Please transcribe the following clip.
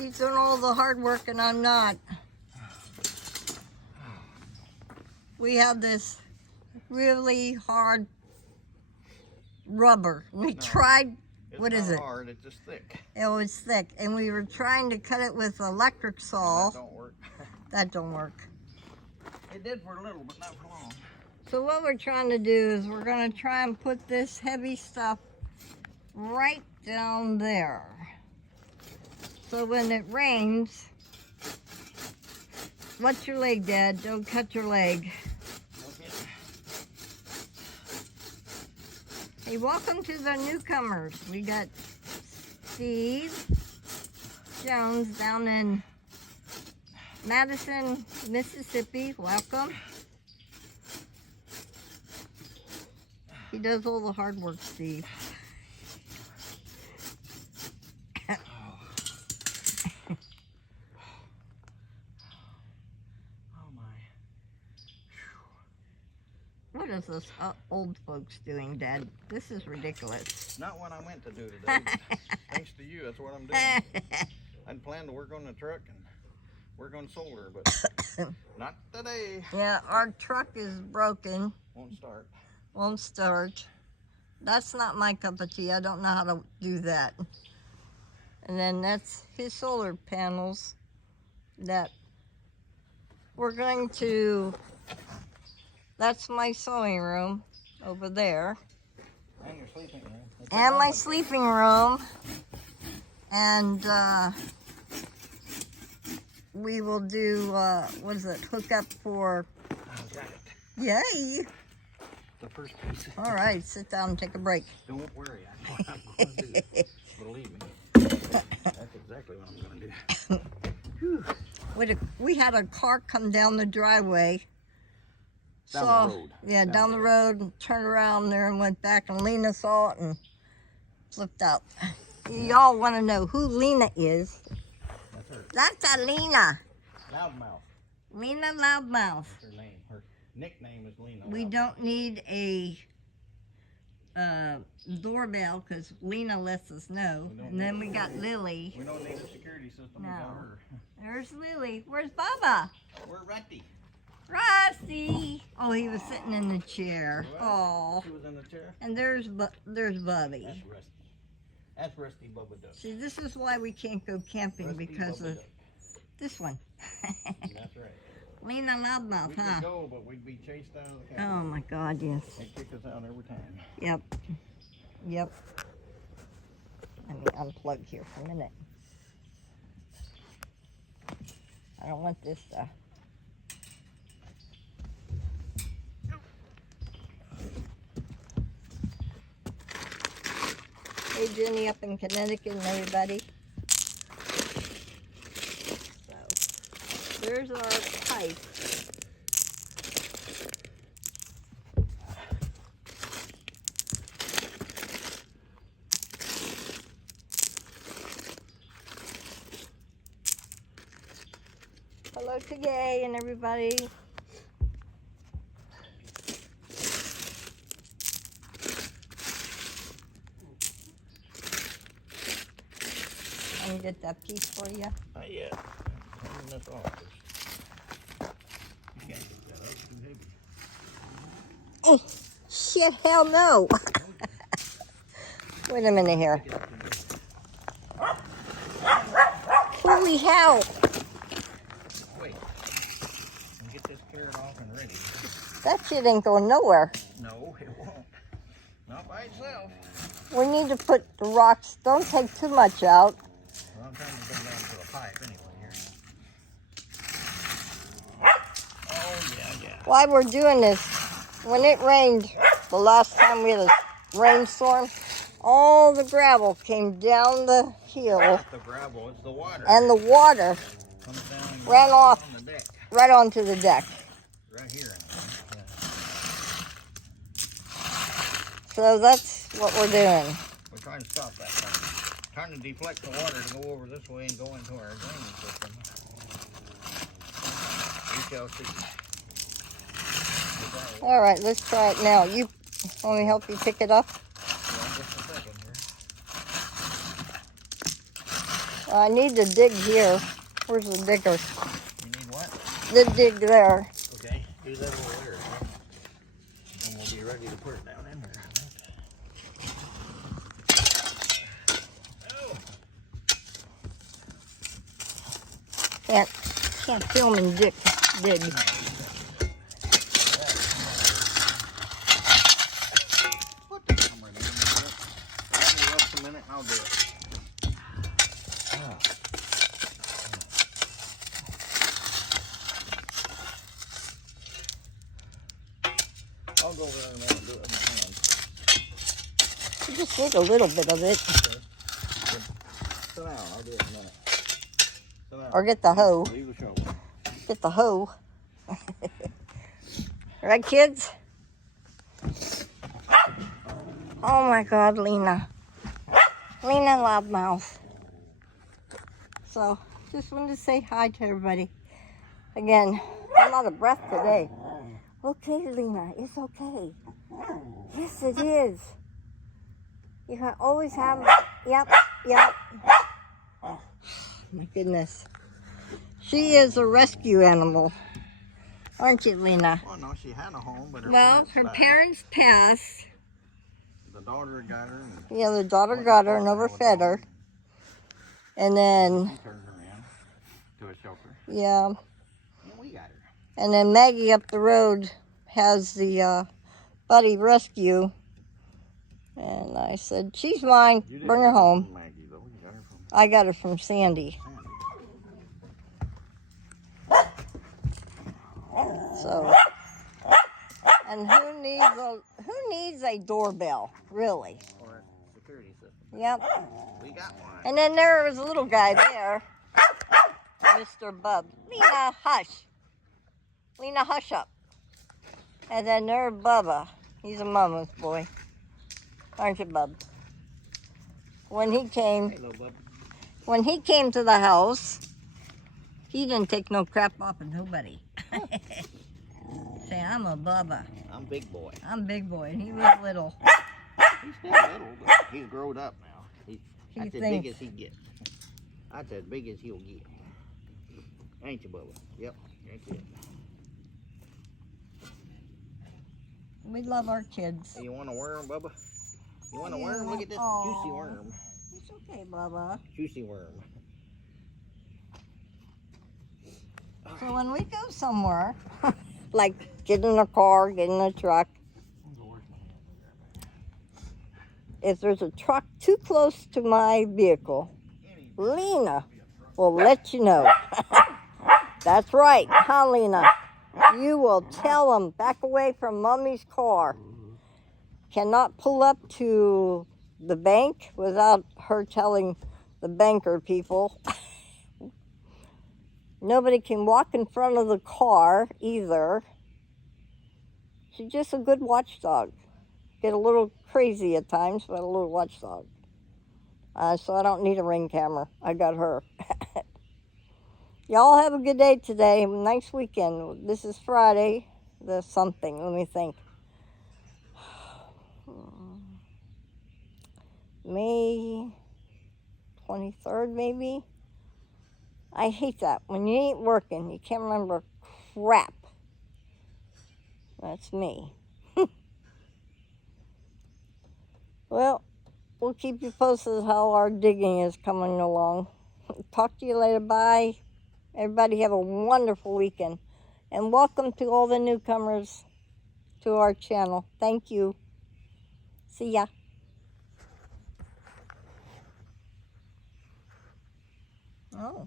He's doing all the hard work and I'm not. We have this really hard rubber. We tried, what is it? It's not hard, it's just thick. It was thick, and we were trying to cut it with electric saw. That don't work. That don't work. It did for a little, but not for long. So what we're trying to do is we're going to try and put this heavy stuff right down there. So when it rains, what's your leg, Dad? Don't cut your leg. Okay. Hey, welcome to the newcomers. We got Steve Jones down in Madison, Mississippi. Welcome. He does all the hard work, Steve. What is this old folks doing, Dad? This is ridiculous. Not what I meant to do today, but thanks to you, that's what I'm doing. I'd planned to work on the truck and work on solar, but not today. Yeah, our truck is broken. Won't start. Won't start. That's not my cup of tea. I don't know how to do that. And then that's his solar panels that we're going to... That's my sewing room over there. And your sleeping room. And my sleeping room. And we will do, what is it, hook up for... I got it. Yay! The first piece. All right, sit down and take a break. Don't worry, I know what I'm going to do. Believe me. That's exactly what I'm going to do. We had a car come down the driveway. Down the road. Yeah, down the road, and turned around there and went back, and Lena saw it and flipped out. Y'all want to know who Lena is? That's her. That's Lena. Loudmouth. Lena Loudmouth. That's her name. Her nickname is Lena. We Loudmouth. don't need a doorbell because Lena lets us know. And then we got Lily. We don't need a security system without her. There's Lily. Where's Baba? We're Rusty. Rusty. Oh, he was sitting in the chair. Oh. She was in the chair. And there's Bubby. That's Rusty. That's Rusty Bubba Duck. See, this is why we can't go camping Rusty because Bubba of Duck. this one. That's right. Lena Loudmouth, We huh? could go, but we'd be chased out of the Oh cabin. my God, yes. They kick us out every time. Yep. Yep. Let me unplug here for a minute. I don't want this Hey Jenny up in Connecticut and everybody. So there's our pipe. Hello to Gay and everybody. Let me get that piece for you. Not yet. Turn this off first. You can't get that up, it's too heavy. Oh, shit, hell no. Wait a minute here. Holy hell. Wait. Get this carrot off and ready. That shit ain't going nowhere. No, it won't. Not by itself. We need to put the rocks, don't take too much out. Well, I'm trying to go down to a pipe anyway here. Oh, yeah. While we're doing this, when it rained the last time we had a rainstorm, all the gravel came down the hill. It's the gravel, it's the water. And the water comes down and ran goes off on the deck. right onto the deck. Right here. Yeah. So that's what we're doing. We're trying to stop that thing. Trying to deflect the water to go over this way and go into our drainage system. We shall see. All right, let's try it now. You want me to help you pick it up? Yeah, just a second here. I need to dig here. Where's the digger? You need what? The dig there. Okay, do that over there. Huh? And we'll be ready to put it down in there. Can't film and dig. Put the camera down a minute. Let me rest a minute and I'll do it. I'll go over there in a minute and do it with my hands. You just need a little bit of it. Okay. Sit down, I'll do it in a minute. Sit down. Or get the hoe. Leave the shovel. Get the hoe. Right, kids? Oh my God, Lena. Lena Loudmouth. So, just wanted to say hi to everybody. Again, I'm out of breath today. Okay, Lena, it's okay. Yes, it is. You can always have, yep. Oh, my goodness. She is a rescue animal. Aren't you, Lena? Well, no, she had a home, but Her parents passed. The daughter got her. Yeah, the daughter got her and overfed her. And then, She turned her in to a shelter. yeah. And we got her. And then Maggie up the road has the Buddy Rescue. And I said, she's mine. You didn't Bring her get her home. from Maggie, though. You got her from I got her from Sandy. Sandy. So, and who needs a doorbell, really? Or a security system. Yep. We got one. And then there was a little guy there, Mr. Bub. Lena, hush. Lena, hush up. And then there's Bubba. He's a mama's boy. Aren't you, Bub? When he came, Hey, little bub. when he came to the house, he didn't take no crap off of nobody. Say, I'm a Bubba. I'm big boy. I'm big boy, and he was little. He's still little, but he's grown up now. That's as thinks- big as he gets. That's as big as he'll get. Ain't you, Bubba? Yep, that's it. We love our kids. Hey, you want a worm, Bubba? You want a Yeah. worm? Look at this Aw. juicy worm. It's okay, Bubba. Juicy worm. So when we go somewhere, like get in a car, get in a truck, if there's a truck too close to my vehicle, Lena will let you know. That's right, huh, Lena? You will tell them, back away from Mommy's car. Cannot pull up to the bank without her telling the banker people. Nobody can walk in front of the car either. She's just a good watchdog. Get a little crazy at times, but a little watchdog. So I don't need a ring camera. I got her. Y'all have a good day today. Nice weekend. This is Friday. The something. Let me think. May 23rd, maybe? I hate that. When you ain't working, you can't remember crap. That's me. Well, we'll keep you posted how our digging is coming along. Talk to you later. Bye. Everybody have a wonderful weekend. And welcome to all the newcomers to our channel. Thank you. See ya. Oh.